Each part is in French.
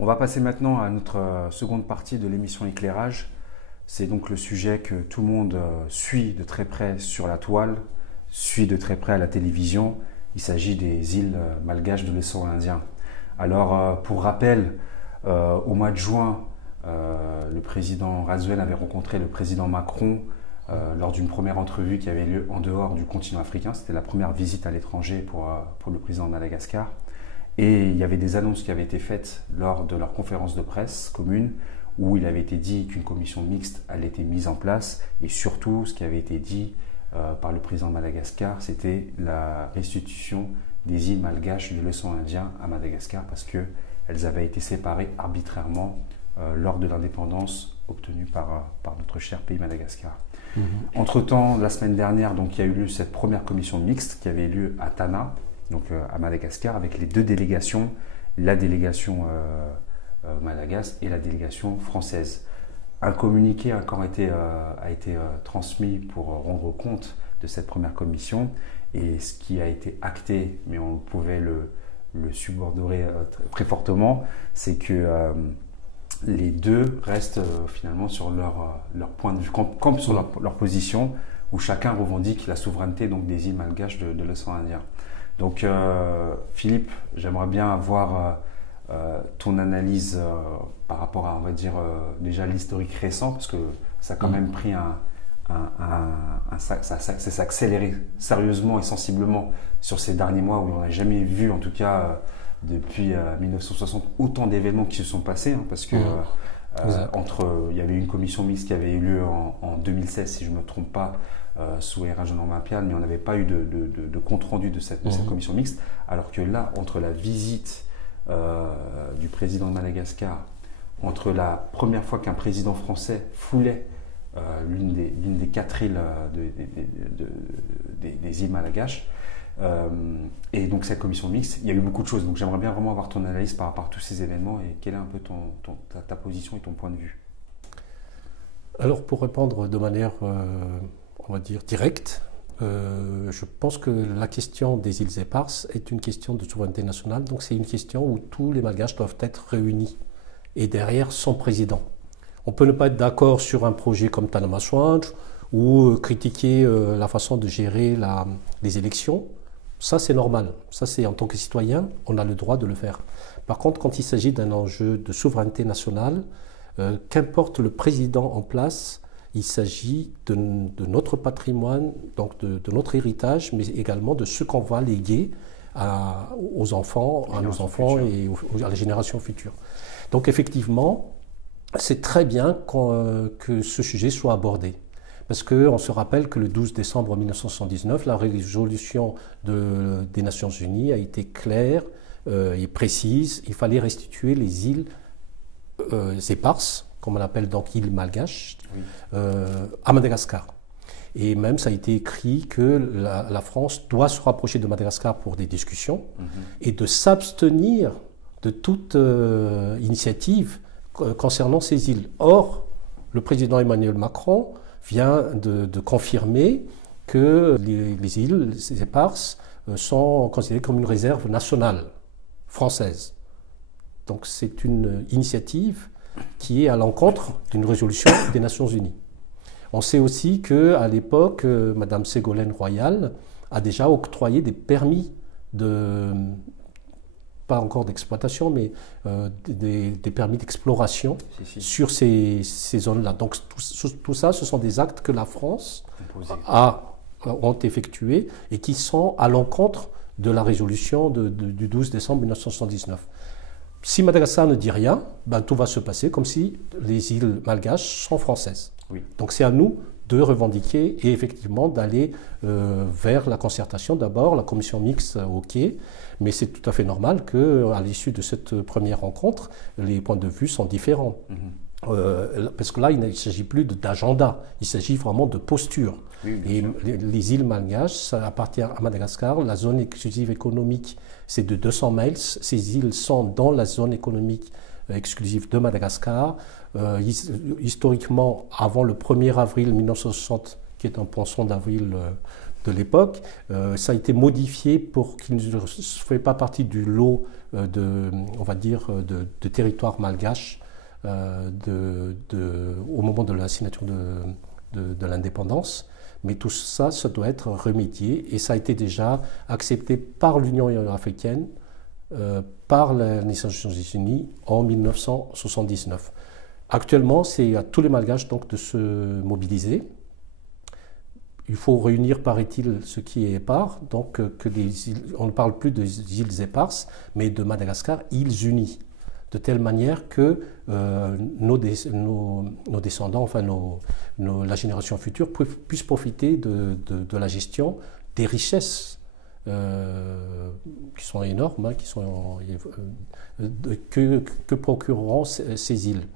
On va passer maintenant à notre seconde partie de l'émission Éclairage. C'est donc le sujet que tout le monde suit de très près sur la toile, suit de très près à la télévision. Il s'agit des îles malgaches de l'océan Indien. Alors, pour rappel, au mois de juin, le président Rajoelina avait rencontré le président Macron lors d'une première entrevue qui avait lieu en dehors du continent africain. C'était la première visite à l'étranger pour le président de Madagascar. Et il y avait des annonces qui avaient été faites lors de leur conférence de presse commune où il avait été dit qu'une commission mixte allait être mise en place. Et surtout, ce qui avait été dit par le président de Madagascar, c'était la restitution des îles malgaches de l'océan Indien à Madagascar parce qu'elles avaient été séparées arbitrairement lors de l'indépendance obtenue par notre cher pays Madagascar. Entre-temps, la semaine dernière, donc, il y a eu lieu cette première commission mixte qui avait lieu à Tana, donc à Madagascar, avec les deux délégations, la délégation malagasy et la délégation française. Un communiqué a été transmis pour rendre compte de cette première commission et ce qui a été acté, mais on pouvait le subordonner très fortement, c'est que les deux restent finalement sur leur point de vue, campent sur leur position, où chacun revendique la souveraineté donc, des îles malgaches de l'océan Indien. Donc Philippe, j'aimerais bien avoir ton analyse par rapport à, on va dire, déjà l'historique récent, parce que ça a quand même pris ça s'est accéléré sérieusement et sensiblement sur ces derniers mois où on n'a jamais vu, en tout cas depuis 1960, autant d'événements qui se sont passés, hein, parce que il y avait une commission mixte qui avait eu lieu en 2016, si je ne me trompe pas, sous Era Jean Mapian, mais on n'avait pas eu de compte-rendu de cette commission mixte, alors que là, entre la visite du président de Madagascar, entre la première fois qu'un président français foulait l'une des 4 îles des îles malgaches, et donc cette commission mixte, il y a eu beaucoup de choses. Donc j'aimerais bien vraiment avoir ton analyse par rapport à tous ces événements et quelle est un peu ta position et ton point de vue. Alors pour répondre de manière, on va dire, directe, je pense que la question des îles éparses est une question de souveraineté nationale. Donc c'est une question où tous les Malgaches doivent être réunis et derrière son président. On peut ne pas être d'accord sur un projet comme Tanamasoandj ou critiquer la façon de gérer les élections. Ça, c'est normal. Ça, c'est en tant que citoyen, on a le droit de le faire. Par contre, quand il s'agit d'un enjeu de souveraineté nationale, qu'importe le président en place, il s'agit de notre patrimoine, donc de notre héritage, mais également de ce qu'on va léguer aux enfants, à nos enfants et à la génération future. Donc effectivement, c'est très bien que ce sujet soit abordé. Parce qu'on se rappelle que le 12 décembre 1979, la résolution des Nations Unies a été claire et précise. Il fallait restituer les îles éparses, comme on appelle donc îles malgaches, à Madagascar. Et même ça a été écrit que la France doit se rapprocher de Madagascar pour des discussions et de s'abstenir de toute initiative concernant ces îles. Or, le président Emmanuel Macron vient de confirmer que les îles éparses sont considérées comme une réserve nationale française. Donc c'est une initiative qui est à l'encontre d'une résolution des Nations Unies. On sait aussi qu'à l'époque, Mme Ségolène Royal a déjà octroyé des permis pas encore d'exploitation, mais des permis d'exploration sur ces zones-là. Donc tout ça, ce sont des actes que la France ont effectués et qui sont à l'encontre de la résolution du 12 décembre 1979. Si Madagascar ne dit rien, tout va se passer comme si les îles malgaches sont françaises. Oui. Donc c'est à nous de revendiquer et effectivement d'aller vers la concertation. D'abord, la commission mixte, ok, mais c'est tout à fait normal qu'à l'issue de cette première rencontre, les points de vue sont différents. Parce que là, il ne s'agit plus d'agenda, il s'agit vraiment de posture. Oui, et les îles malgaches, ça appartient à Madagascar. La zone exclusive économique, c'est de 200 miles. Ces îles sont dans la zone économique exclusive de Madagascar. Historiquement, avant le 1er avril 1960, qui est un poinçon d'avril de l'époque. Ça a été modifié pour qu'il ne fait pas partie du lot on va dire, de territoire malgache au moment de la signature de l'indépendance. Mais tout ça, ça doit être remédié et ça a été déjà accepté par l'Union africaine, par les Nations Unies en 1979. Actuellement, c'est à tous les Malgaches donc, de se mobiliser. Il faut réunir, paraît-il, ce qui est épars. Donc, on ne parle plus des îles éparses, mais de Madagascar, îles unies. De telle manière que nos descendants, enfin la génération future, puissent profiter de la gestion des richesses qui sont énormes, hein, que procureront ces îles.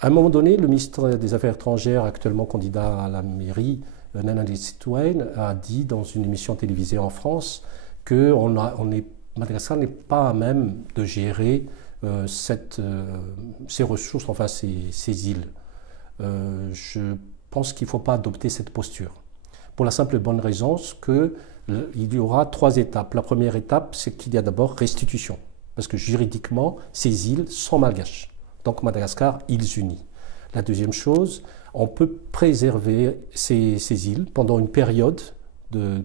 À un moment donné, le ministre des Affaires étrangères, actuellement candidat à la mairie, Nana Leititoen, a dit dans une émission télévisée en France que Madagascar n'est pas à même de gérer ces ressources, enfin ces îles. Je pense qu'il ne faut pas adopter cette posture. Pour la simple et bonne raison qu'il y aura 3 étapes. La première étape, c'est qu'il y a d'abord restitution. Parce que juridiquement, ces îles sont malgaches. Donc Madagascar, îles unies. La deuxième chose, on peut préserver ces îles pendant une période de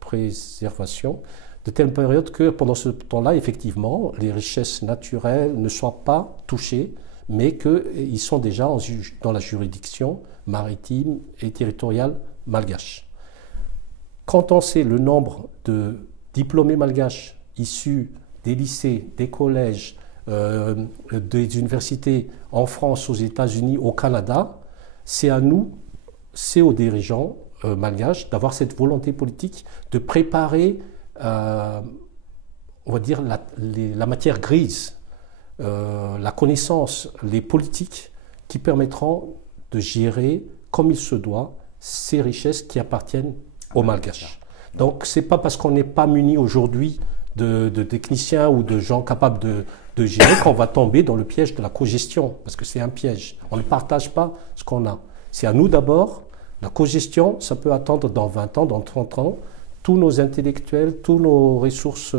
préservation, de telle période que pendant ce temps-là, effectivement, les richesses naturelles ne soient pas touchées, mais qu'ils sont déjà dans la juridiction maritime et territoriale malgache. Quand on sait le nombre de diplômés malgaches issus des lycées, des collèges, des universités en France, aux États-Unis, au Canada, c'est à nous, c'est aux dirigeants malgaches d'avoir cette volonté politique de préparer, on va dire, la matière grise, la connaissance, les politiques qui permettront de gérer comme il se doit ces richesses qui appartiennent aux Malgaches. Donc, ce n'est pas parce qu'on n'est pas muni aujourd'hui de techniciens ou de gens capables de gérer qu'on va tomber dans le piège de la cogestion, parce que c'est un piège. On ne partage pas ce qu'on a. C'est à nous d'abord. La cogestion, ça peut attendre dans 20 ans, dans 30 ans. Tous nos intellectuels, tous nos ressources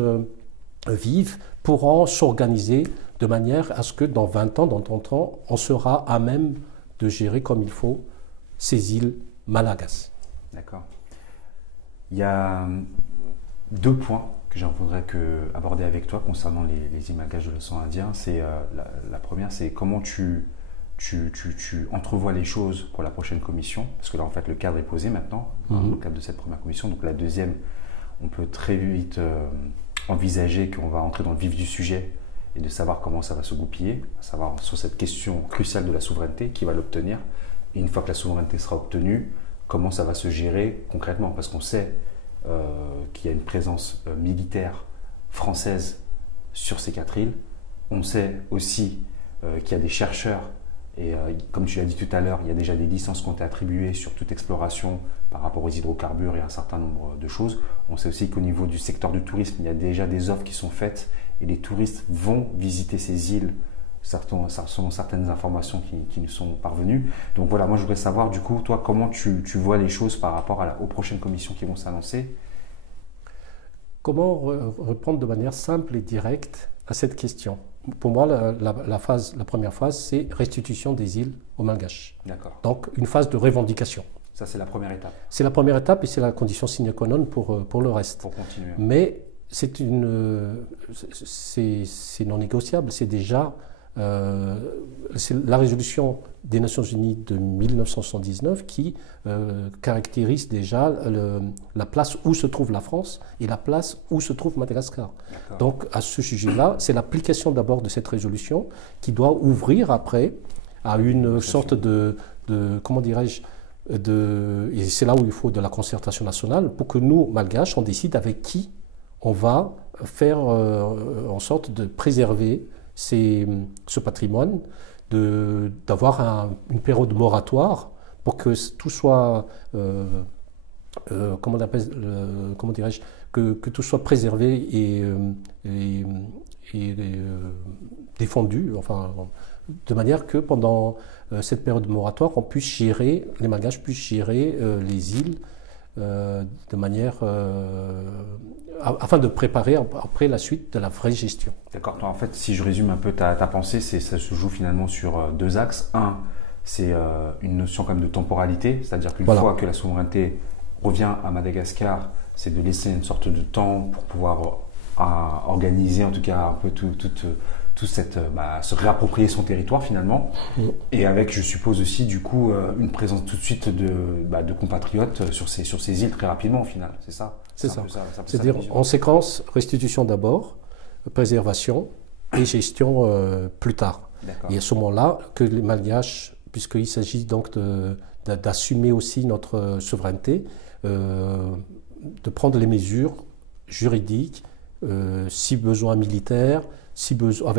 vives pourront s'organiser de manière à ce que dans 20 ans, dans 30 ans, on sera à même de gérer comme il faut ces îles malagasy. D'accord. Il y a 2 points que j'aimerais aborder avec toi concernant les îles malgaches de l'océan Indien. C'est, la première, c'est comment tu entrevois les choses pour la prochaine commission, parce que là, en fait, le cadre est posé maintenant, dans le cadre de cette première commission. Donc la deuxième, on peut très vite envisager qu'on va entrer dans le vif du sujet et de savoir comment ça va se goupiller, à savoir sur cette question cruciale de la souveraineté, qui va l'obtenir. Et une fois que la souveraineté sera obtenue, comment ça va se gérer concrètement, parce qu'on sait qu'il y a une présence militaire française sur ces 4 îles. On sait aussi qu'il y a des chercheurs et comme tu l'as dit tout à l'heure, il y a déjà des licences qui ont été attribuées sur toute exploration par rapport aux hydrocarbures et un certain nombre de choses. On sait aussi qu'au niveau du secteur du tourisme, il y a déjà des offres qui sont faites et les touristes vont visiter ces îles selon certaines informations qui nous sont parvenues. Donc voilà, moi je voudrais savoir du coup, toi, comment tu vois les choses par rapport aux prochaines commissions qui vont s'annoncer. Comment répondre de manière simple et directe à cette question? Pour moi, la première phase, c'est restitution des îles aux Malgaches. D'accord. Donc une phase de revendication. Ça, c'est la première étape. C'est la première étape et c'est la condition sine qua non pour le reste. Pour continuer. Mais c'est non négociable, c'est déjà c'est la résolution des Nations Unies de 1979 qui caractérise déjà la place où se trouve la France et la place où se trouve Madagascar. Donc à ce sujet-là, c'est l'application d'abord de cette résolution qui doit ouvrir après à une sorte de comment dirais-je, et c'est là où il faut de la concertation nationale pour que nous, Malgaches, on décide avec qui on va faire en sorte de préserver ce patrimoine, d'avoir une période moratoire pour que tout soit, comment dirais-je, que tout soit préservé et défendu, enfin, de manière que pendant cette période moratoire, les Malgaches puissent gérer les îles de manière afin de préparer après la suite de la vraie gestion. D'accord. En fait, si je résume un peu ta pensée, ça se joue finalement sur deux axes. Un, c'est une notion quand même de temporalité, c'est-à-dire qu'une fois que la souveraineté revient à Madagascar, c'est de laisser une sorte de temps pour pouvoir organiser en tout cas un peu tout cette, se réapproprier son territoire finalement. Et avec, je suppose aussi du coup, une présence tout de suite de compatriotes sur ces îles très rapidement au final, c'est ça? C'est ça. C'est-à-dire en séquence, restitution d'abord, préservation et gestion plus tard. Et à ce moment-là, que les Malgaches, puisqu'il s'agit donc d'assumer aussi notre souveraineté, de prendre les mesures juridiques, si besoin militaire, si besoin,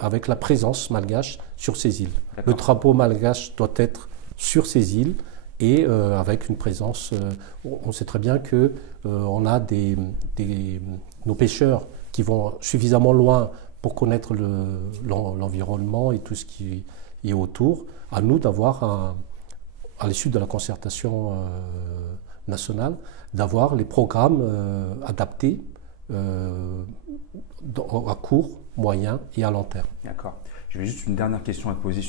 avec la présence malgache sur ces îles. Le drapeau malgache doit être sur ces îles et avec une présence. On sait très bien que on a nos pêcheurs qui vont suffisamment loin pour connaître l'environnement et tout ce qui est autour. À nous d'avoir, à l'issue de la concertation nationale, d'avoir les programmes adaptés à court, moyen et à long terme. D'accord. J'avais juste une dernière question à te poser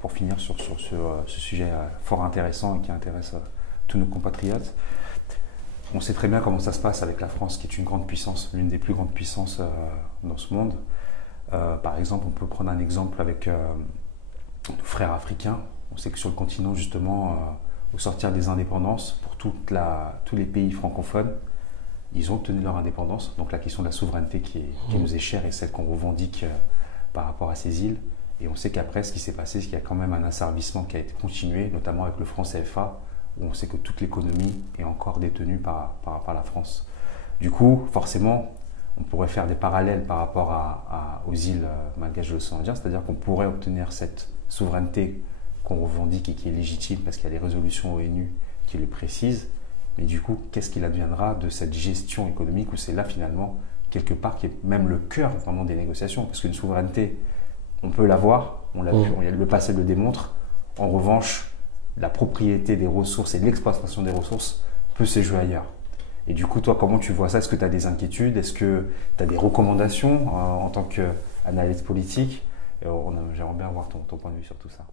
pour finir sur ce sujet fort intéressant et qui intéresse tous nos compatriotes. On sait très bien comment ça se passe avec la France, qui est une grande puissance, l'une des plus grandes puissances dans ce monde. Par exemple, on peut prendre un exemple avec nos frères africains. On sait que sur le continent, justement, au sortir des indépendances, pour tous les pays francophones, ils ont obtenu leur indépendance. Donc la question de la souveraineté qui nous est chère et celle qu'on revendique par rapport à ces îles. Et on sait qu'après, ce qui s'est passé, c'est qu'il y a quand même un asservissement qui a été continué, notamment avec le franc CFA, où on sait que toute l'économie est encore détenue par la France. Du coup, forcément, on pourrait faire des parallèles par rapport aux îles malgaches de l'océan Indien, c'est-à-dire qu'on pourrait obtenir cette souveraineté qu'on revendique et qui est légitime parce qu'il y a des résolutions ONU qui le précisent. Mais du coup, qu'est-ce qu'il adviendra de cette gestion économique où c'est là finalement, quelque part, qui est même le cœur vraiment des négociations? Parce qu'une souveraineté, on peut l'avoir, on l'a vu, le passé le démontre. En revanche, la propriété des ressources et l'exploitation des ressources peut se jouer ailleurs. Et du coup, toi, comment tu vois ça? Est-ce que tu as des inquiétudes? Est-ce que tu as des recommandations en tant qu'analyste politique? J'aimerais bien avoir ton point de vue sur tout ça.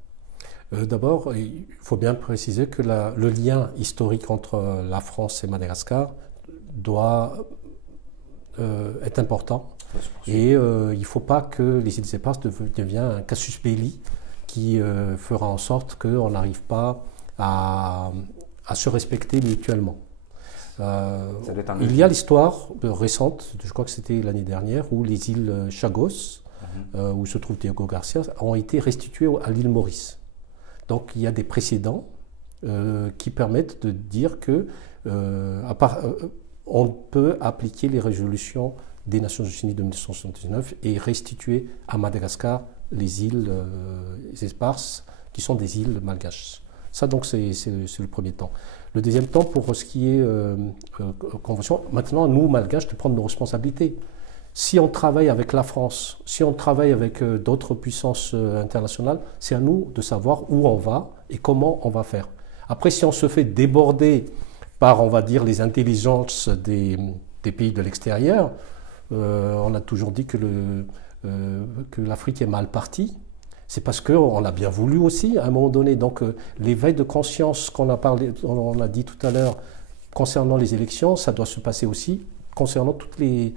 D'abord, il faut bien préciser que le lien historique entre la France et Madagascar doit être important. Et il ne faut pas que les îles Éparses deviennent un casus belli qui fera en sorte qu'on n'arrive pas à se respecter mutuellement. Il y a l'histoire récente, je crois que c'était l'année dernière, où les îles Chagos, où se trouve Diego Garcia, ont été restituées à l'île Maurice. Donc il y a des précédents qui permettent de dire que on peut appliquer les résolutions des Nations Unies de 1979 et restituer à Madagascar les îles éparses qui sont des îles malgaches. Ça donc c'est le premier temps. Le deuxième temps, pour ce qui est convention, maintenant nous Malgaches de prendre nos responsabilités. Si on travaille avec la France, si on travaille avec d'autres puissances internationales, c'est à nous de savoir où on va et comment on va faire. Après, si on se fait déborder par, on va dire, les intelligences des pays de l'extérieur, on a toujours dit que l'Afrique est mal partie. C'est parce qu'on a bien voulu aussi, à un moment donné. Donc, l'éveil de conscience qu'on a dit tout à l'heure concernant les élections, ça doit se passer aussi concernant tous les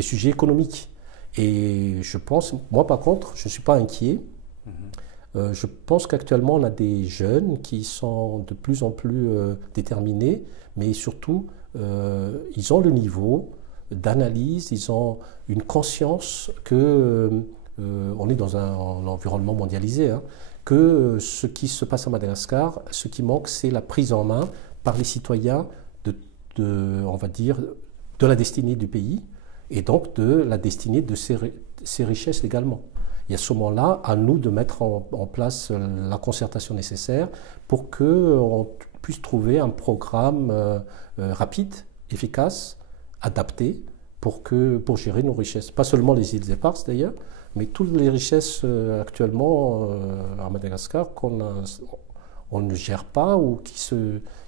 sujets économiques. Et je pense, moi par contre, je ne suis pas inquiet. Je pense qu'actuellement, on a des jeunes qui sont de plus en plus déterminés, mais surtout, ils ont le niveau d'analyse, ils ont une conscience que on est dans un environnement mondialisé, que ce qui se passe à Madagascar, ce qui manque, c'est la prise en main par les citoyens on va dire, de la destinée du pays et donc de la destinée de ses richesses également. Et à ce moment-là, à nous de mettre en place la concertation nécessaire pour qu'on puisse trouver un programme rapide, efficace, adapté pour gérer nos richesses. Pas seulement les îles Éparses d'ailleurs, mais toutes les richesses actuellement à Madagascar qu'on ne gère pas ou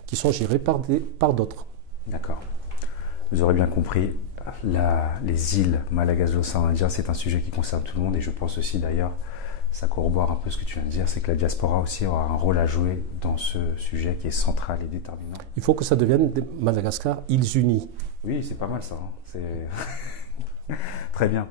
qui sont gérés par d'autres. D'accord. Vous aurez bien compris, les îles Malagasy-Océan Indien, c'est un sujet qui concerne tout le monde et je pense aussi d'ailleurs, ça corrobore un peu ce que tu viens de dire, c'est que la diaspora aussi aura un rôle à jouer dans ce sujet qui est central et déterminant. Il faut que ça devienne Madagascar îles unies. Oui, c'est pas mal ça. Hein. C'est très bien.